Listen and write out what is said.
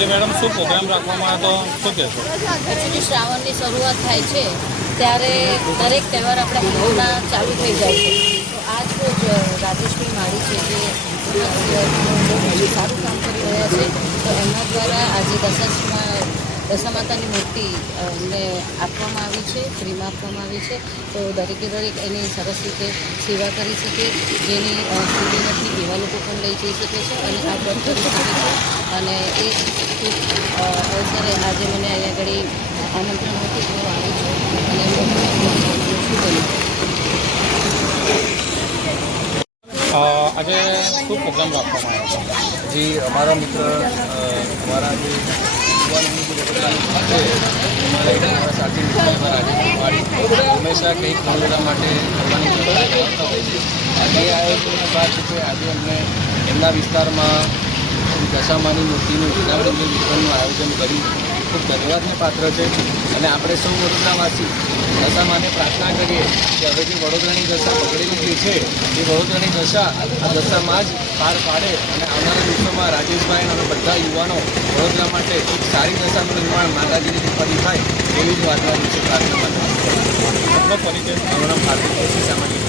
આજે મેડમ શું પ્રોગ્રામ રાખવામાં આવ્યો તો શું કહેશો? એકચ્યુઅલી શ્રાવણની શરૂઆત થાય છે ત્યારે દરેક તહેવાર આપણે હિન્દુના ચાલુ થઈ જાય છે. તો આજ રોજ રાજેશભાઈ માળી છે જે બહુ સારું કામ કરી રહ્યા છે, તો એમના દ્વારા આજે દશા માતાની મૂર્તિ એમને આપવામાં આવી છે, ફ્રીમાં આપવામાં આવી છે. તો દરેકે દરેક એની સરસ રીતે સેવા કરી શકે, જેની સુવિધી નથી એવા લોકો પણ લઈ જઈ શકે છે અને આ વ્રત કરી શકે છે. અને એ ખૂબ અવસરે આજે મને અહીંયા આગળ આમંત્રણ હતું હું આવી છું અને શું બન્યું. આજે શું પ્રોગ્રામ રાખવામાં આવ્યો? જી અમારા મિત્ર અમારા જે યુવાનોની જે વડોદરાની છે અમારા અમારા સાથી મિત્ર રાજેશભાઈ માળી હંમેશા કંઈક વડોદરા માટે કરવાની કરતા હોય છે. આજે આયોજનનો ભાગ છે આજે અમને એમના વિસ્તારમાં દશામાની મૂર્તિનું ઇનામનું વિતરણનું આયોજન કર્યું. ખૂબ ધન્યવાદને પાત્ર છે અને આપણે સૌ વડોદરાવાસી દશામાને પ્રાર્થના કરીએ કે હવે જે વડોદરાની દશા પકડેલી જે છે એ વડોદરાની દશા આ દશામાં જ પાર પાડે અને આવનારા દિવસોમાં રાજેશભાઈ અને બધા યુવાનો વડોદરા માટે એક સારી દશાનું નિર્માણ માતાજીની કૃપાથી થાય એવી જ વાતના દિવસે પ્રાર્થના આપનો પરિચય? અમારા ભારતીય સામાજિક